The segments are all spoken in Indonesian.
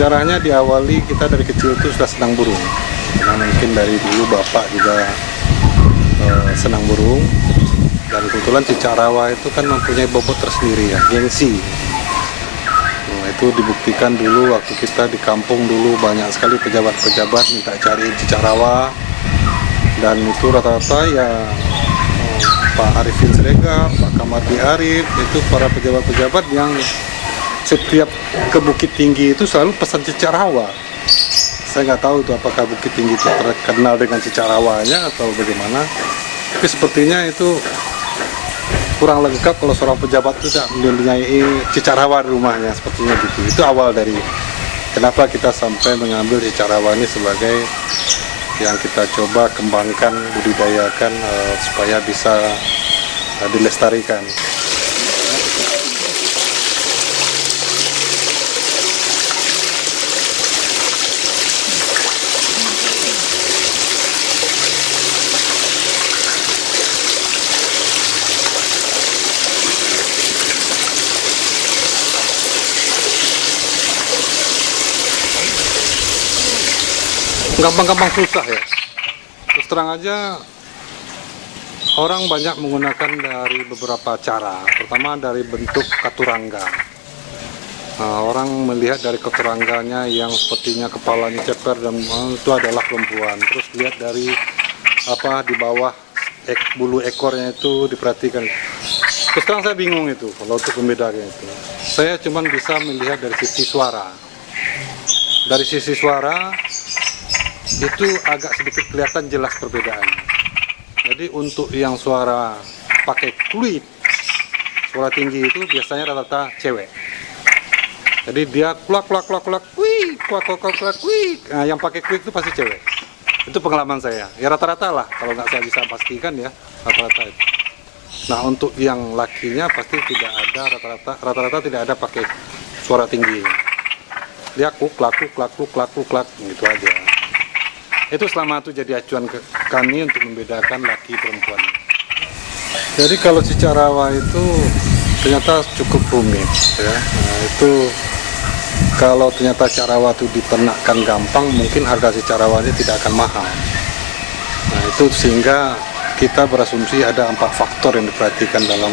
Sejarahnya diawali kita dari kecil itu sudah senang burung. Karena mungkin dari dulu bapak juga senang burung. Dan kebetulan cicak rawa itu kan mempunyai bobot tersendiri ya, gengsi. Nah, itu dibuktikan dulu waktu kita di kampung dulu banyak sekali pejabat-pejabat minta cariin cicak rawa. Dan itu rata-rata ya Pak Arifin Siregar, Pak Kamardi Arif, itu para pejabat-pejabat yang setiap ke Bukit Tinggi itu selalu pesan cicak rawa. Saya nggak tahu itu apakah Bukit Tinggi itu terkenal dengan cicak rawanya atau bagaimana. Tapi sepertinya itu kurang lengkap kalau seorang pejabat itu tidak mempunyai cicak rawa di rumahnya, sepertinya gitu. Itu awal dari kenapa kita sampai mengambil cicak rawa ini sebagai yang kita coba kembangkan, budidayakan supaya bisa dilestarikan. Gampang-gampang susah ya. Terus terang aja orang banyak menggunakan dari beberapa cara. Pertama dari bentuk katurangga. Nah, orang melihat dari katurangganya yang sepertinya kepalanya ceper dan itu adalah perempuan. Terus lihat dari di bawah bulu ekornya itu diperhatikan. Terus terang saya bingung itu kalau untuk membedakan itu. Saya cuma bisa melihat dari sisi suara. Dari sisi suara itu agak sedikit kelihatan jelas perbedaan. Jadi untuk yang suara pakai fluid, suara tinggi itu biasanya rata-rata cewek. Jadi dia klak, kuik, klak, kuik. Nah, yang pakai kuik itu pasti cewek. Itu pengalaman saya. Ya rata-rata lah, kalau nggak saya bisa pastikan ya rata-rata itu. Nah untuk yang lakinya pasti tidak ada rata-rata tidak ada pakai suara tinggi. Dia klak, gitu aja. Itu selama itu jadi acuan ke kami untuk membedakan laki perempuan. Jadi kalau cicak rawa itu ternyata cukup rumit ya. Nah, itu kalau ternyata cicak rawa itu diternakkan gampang, mungkin harga cicak rawanya tidak akan mahal. Nah itu sehingga kita berasumsi ada 4 faktor yang diperhatikan dalam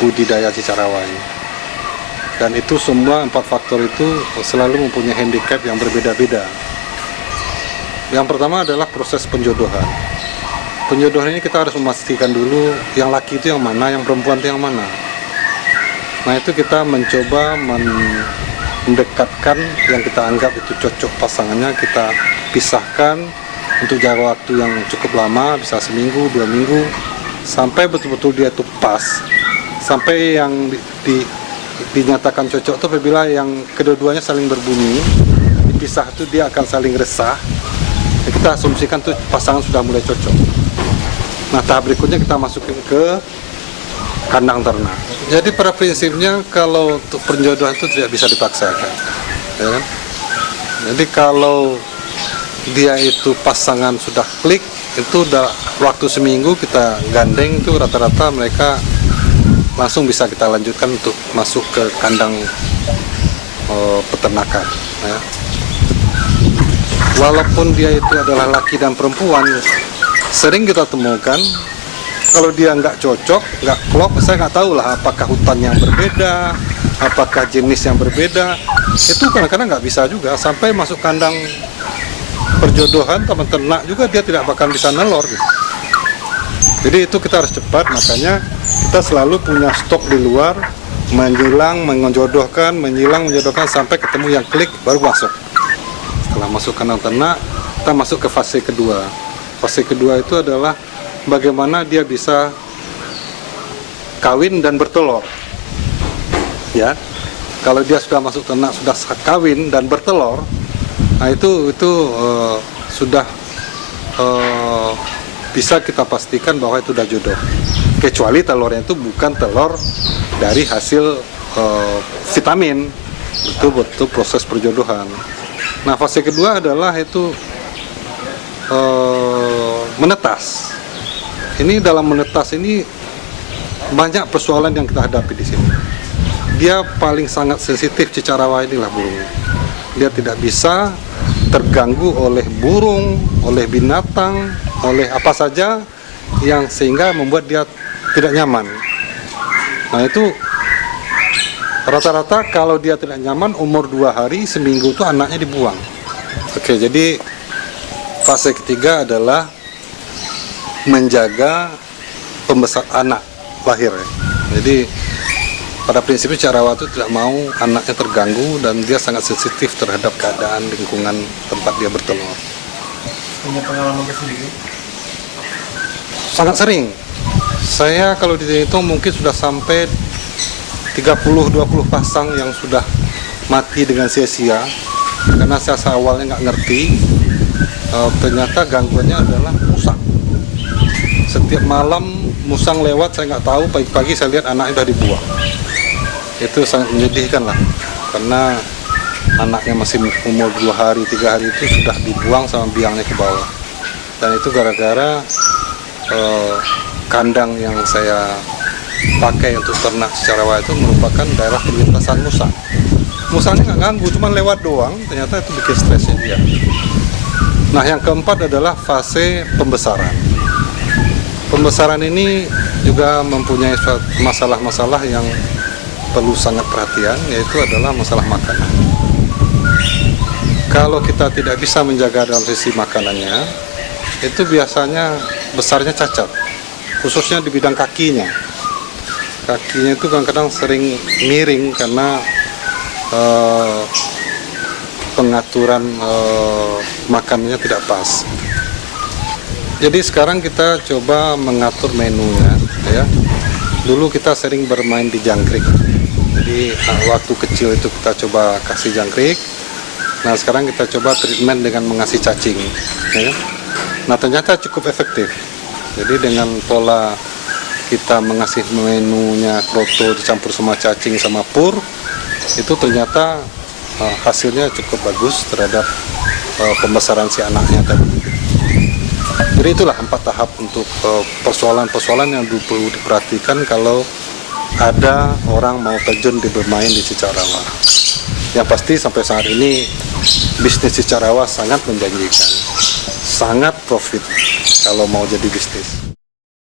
budidaya cicak rawa ini. Dan itu semua 4 faktor itu selalu mempunyai handicap yang berbeda-beda. Yang pertama adalah proses penjodohan. Penjodohan ini kita harus memastikan dulu yang laki itu yang mana, yang perempuan itu yang mana. Nah itu kita mencoba mendekatkan yang kita anggap itu cocok pasangannya, kita pisahkan untuk jangka waktu yang cukup lama, bisa seminggu, 2 minggu, sampai betul-betul dia itu pas. Sampai yang dinyatakan cocok itu apabila yang kedua-duanya saling berbunyi, dipisah itu dia akan saling resah. Kita asumsikan tuh pasangan sudah mulai cocok. Nah tahap berikutnya kita masukin ke kandang ternak. Jadi pada prinsipnya kalau untuk penjodohan itu tidak bisa dipaksakan, ya kan? Jadi kalau dia itu pasangan sudah klik, itu udah waktu seminggu kita gandeng itu rata-rata mereka langsung bisa kita lanjutkan untuk masuk ke kandang peternakan. Ya. Walaupun dia itu adalah laki dan perempuan, sering kita temukan kalau dia nggak cocok, nggak klop, saya nggak tahu lah apakah hutan yang berbeda, apakah jenis yang berbeda, itu kadang-kadang nggak bisa juga, sampai masuk kandang perjodohan teman ternak juga dia tidak bakal bisa nelor gitu. Jadi itu kita harus cepat, makanya kita selalu punya stok di luar, menjodohkan sampai ketemu yang klik baru masuk. Setelah masuk kandang ternak, kita masuk ke fase kedua. Fase kedua itu adalah bagaimana dia bisa kawin dan bertelur. Ya, kalau dia sudah masuk ternak, sudah kawin dan bertelur, nah itu sudah bisa kita pastikan bahwa itu sudah jodoh. Kecuali telurnya itu bukan telur dari hasil vitamin, betul-betul proses perjodohan. Nah fase kedua adalah itu menetas. Ini dalam menetas ini banyak persoalan yang kita hadapi di sini. Dia paling sangat sensitif cicak rawa inilah burung. dia tidak bisa terganggu oleh burung, oleh binatang, oleh apa saja yang sehingga membuat dia tidak nyaman. Nah itu rata-rata kalau dia tidak nyaman umur 2 hari, seminggu itu anaknya dibuang. Oke, jadi fase ketiga adalah menjaga pembesar anak lahir. Jadi pada prinsipnya cakrawala itu tidak mau anaknya terganggu dan dia sangat sensitif terhadap keadaan lingkungan tempat dia bertelur. Punya pengalaman sendiri? Sangat sering. Saya kalau dihitung mungkin sudah sampai 30-20 pasang yang sudah mati dengan sia-sia karena saya awalnya nggak ngerti. Ternyata gangguannya adalah musang. Setiap malam musang lewat, saya nggak tahu, pagi-pagi saya lihat anaknya sudah dibuang. Itu sangat menyedihkan lah, karena anaknya masih umur 2 hari, 3 hari itu sudah dibuang sama biangnya ke bawah. Dan itu gara-gara kandang yang saya pakai untuk ternak cakrawala itu merupakan daerah perlintasan musang. Musangnya nggak ganggu, cuma lewat doang, ternyata itu bikin stresnya dia. Nah yang keempat adalah fase pembesaran. Pembesaran ini juga mempunyai suatu masalah-masalah yang perlu sangat perhatian, yaitu adalah masalah makanan. Kalau kita tidak bisa menjaga dalam sisi makanannya, itu biasanya besarnya cacat, khususnya di bidang kakinya. Kakinya itu kadang-kadang sering miring karena pengaturan makanannya tidak pas. Jadi sekarang kita coba mengatur menunya, ya. Dulu kita sering bermain di jangkrik. Jadi waktu kecil itu kita coba kasih jangkrik. Nah sekarang kita coba treatment dengan mengasih cacing, ya. Nah ternyata cukup efektif. Jadi dengan pola kita mengasih menunya kroto dicampur sama cacing sama pur, itu ternyata hasilnya cukup bagus terhadap pembesaran si anaknya tadi. Jadi itulah 4 tahap untuk persoalan-persoalan yang perlu diperhatikan kalau ada orang mau terjun di bermain di cakrawala. Yang pasti sampai saat ini bisnis cakrawala sangat menjanjikan, sangat profit kalau mau jadi bisnis.